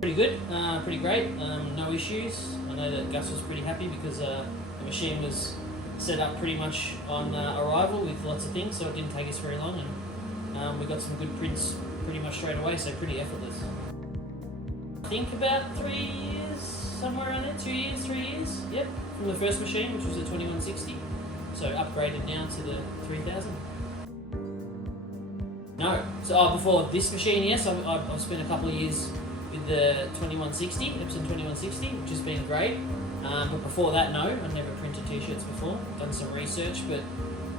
Pretty good, pretty great, no issues. I know that Gus was pretty happy because the machine was set up pretty much on arrival with lots of things, so it didn't take us very long, and we got some good prints pretty much straight away, so pretty effortless. I think about 3 years, somewhere around there, 2 years, 3 years, yep, from the first machine, which was the 2160, so upgraded now to the 3000. No, so before this machine, yes, I've spent a couple of years with the 2160, Epson 2160, which has been great. But before that, no, I'd never printed t-shirts before. Done some research, but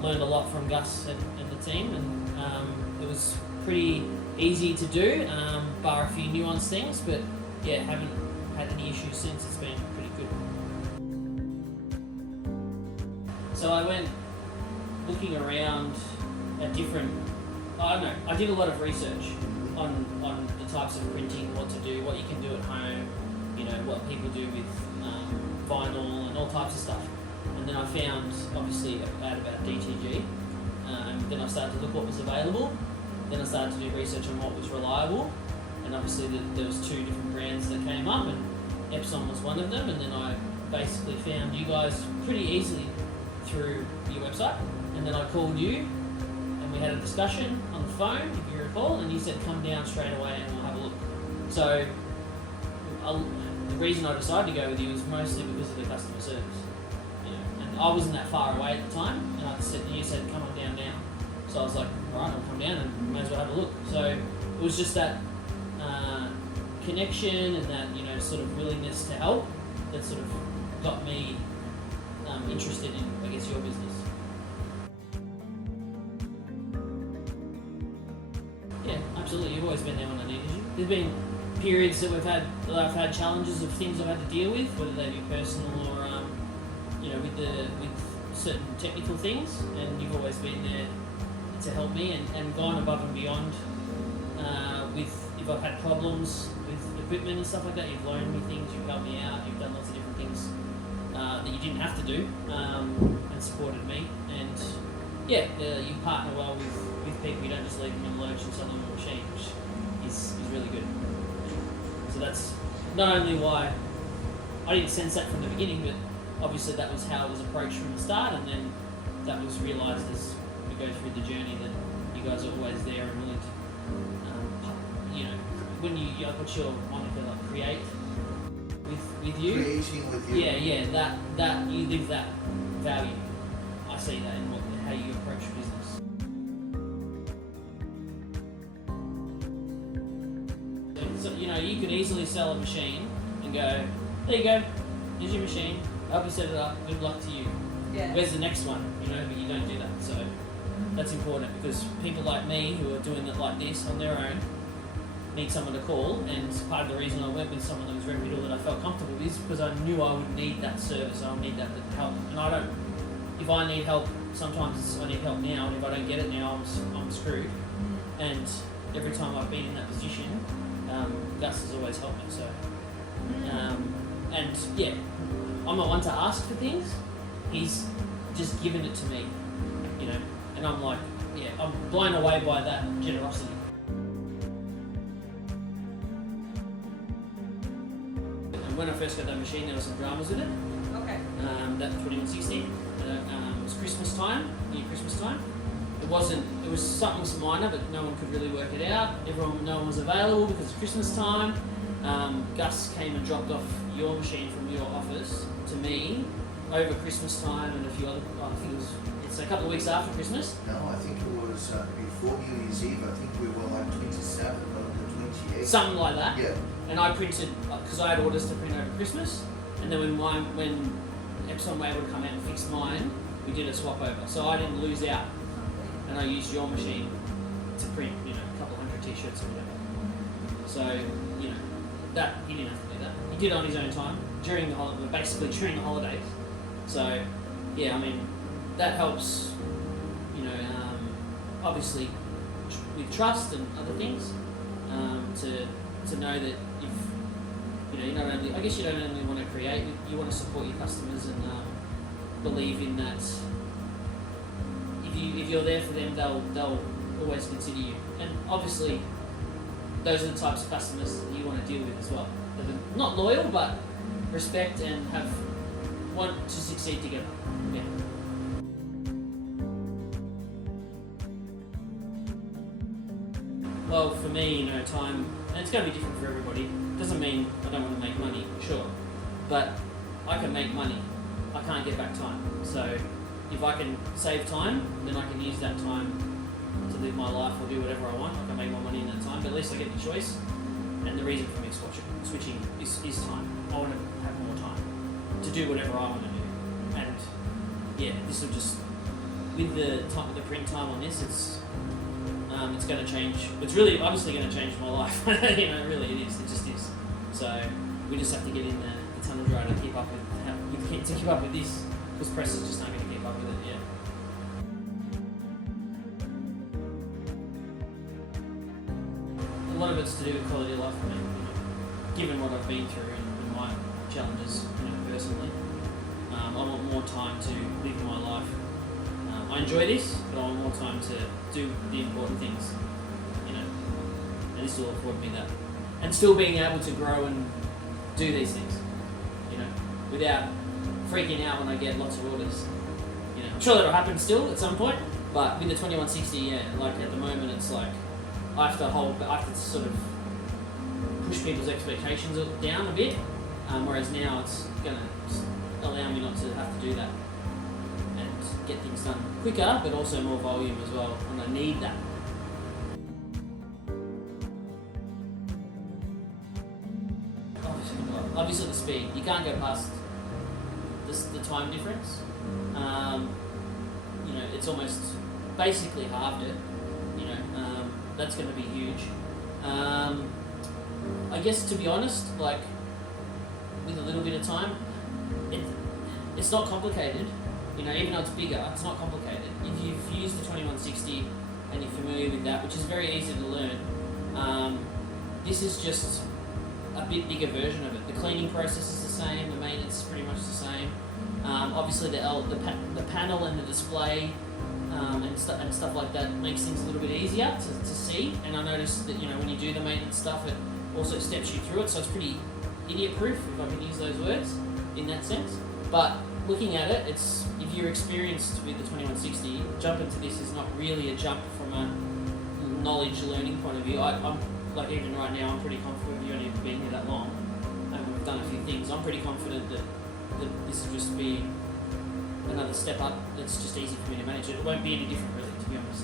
learned a lot from Gus and the team, and it was pretty easy to do, bar a few nuanced things, but yeah, haven't had any issues since. It's been pretty good. So I went looking around at different, I don't know, I did a lot of research on the types of printing, what to do, what you can do at home, you know, what people do with vinyl and all types of stuff. And then I found, obviously, out about DTG. Then I started to look what was available. Then I started to do research on what was reliable. And obviously there was 2 different brands that came up, and Epson was one of them. And then I basically found you guys pretty easily through your website. And then I called you, and we had a discussion on the phone, if you recall, and you said come down straight away and we'll have a look. So the reason I decided to go with you was mostly because of the customer service. You know, and I wasn't that far away at the time, and you said come on down now. So I was like, all right, I'll come down and may as well have a look. So it was just that connection and that, you know, sort of willingness to help that sort of got me interested in, I guess, your business. Yeah, absolutely. You've always been there when I needed you. There's been periods that I've had challenges of things I've had to deal with, whether they be personal or you know, with certain technical things, and you've always been there to help me and gone above and beyond with if I've had problems with equipment and stuff like that. You've loaned me things, you've helped me out, you've done lots of different things that you didn't have to do, and supported me. And yeah, you partner well with people. You don't just leave them in the lurch and sell them a machine, which is really good. So that's not only why I didn't sense that from the beginning, but obviously that was how it was approached from the start, and then that was realised as we go through the journey that you guys are always there and willing to, you know, when you what's your moniker, like, create with you? Creating with you. Yeah, that you live that value. I see that in how you approach business. So, you know, you could easily sell a machine and go, there you go, here's your machine, help you set it up, good luck to you. Yeah. Where's the next one? You know, but you don't do that. So that's important, because people like me who are doing it like this on their own need someone to call, and part of the reason I went with someone that was reputable that I felt comfortable with is because I knew I would need that service, I would need that help. And I don't, if I need help, sometimes I need help now, and if I don't get it now, I'm screwed. And every time I've been in that position, Gus has always helped me. So, and yeah, I'm not one to ask for things. He's just given it to me, you know, and I'm like, yeah, I'm blown away by that generosity. And when I first got that machine, there were some dramas with it. Okay. That 2160, it was Christmas time, near Christmas time. It was something minor, but no one could really work it out. No one was available because it's Christmas time. Gus came and dropped off your machine from your office to me over Christmas time, and a few other, I think it's a couple of weeks after Christmas. No, I think it was before New Year's Eve. I think we were like 27 or the 28th. Something like that. Yeah. And I printed, because I had orders to print over Christmas, and then when Epson were able to come out and fix mine, we did a swap over. So I didn't lose out, and I used your machine to print, you know, a couple hundred t-shirts or whatever. So, you know, that, he didn't have to do that. He did it on his own time, during the holidays. So, yeah, I mean, that helps, you know, obviously with trust and other things, to know that if, you know, you not only, I guess you don't only want to create, you want to support your customers and believe in that if you're there for them, they'll always consider you. And obviously, those are the types of customers that you want to deal with as well. That are not loyal, but respect and want to succeed together. Yeah. Well, for me, time, and it's going to be different for everybody. Doesn't mean I don't want to make money, sure, but I can make money. I can't get back time. So if I can save time, then I can use that time to live my life or do whatever I want. I can make more money in that time, but at least I get the choice. And the reason for me switching is time. I want to have more time to do whatever I want to do. And yeah, this will just, with the print time on this, it's going to change. It's really obviously going to change my life. Really it is. It just is. So we just have to get in the tunnel dry to keep up with this, because press is just not going to keep up with it. Yeah. A lot of it's to do with quality of life for me. Given what I've been through and my challenges, personally, I want more time to live my life. I enjoy this, but I want more time to do the important things, and this will afford me that. And still being able to grow and do these things, without freaking out when I get lots of orders. I'm sure that'll happen still at some point, but with the 2160, yeah, like at the moment it's like, I have to sort of push people's expectations down a bit, whereas now it's going to allow me not to have to do that and get things done quicker, but also more volume as well, and I need that. Obviously the speed, you can't go past the time difference. It's almost basically halved it. That's going to be huge. I guess, to be honest, like, with a little bit of time, it's not complicated. Even though it's bigger, it's not complicated. If you've used the 2160 and you're familiar with that, which is very easy to learn, this is just a bit bigger version of it. The cleaning process is the same, the maintenance is pretty much the same. Obviously the panel and the display and stuff like that makes things a little bit easier to see. And I noticed that when you do the maintenance stuff, it also steps you through it, so it's pretty idiot-proof, if I can use those words, in that sense. But looking at it, if you're experienced with the 2160, jump into this is not really a jump from a knowledge learning point of view. I'm like, even right now, I'm pretty confident. You've only been here that long, and we've done a few things. I'm pretty confident that this will just be another step up. That's just easy for me to manage. It won't be any different, really, to be honest.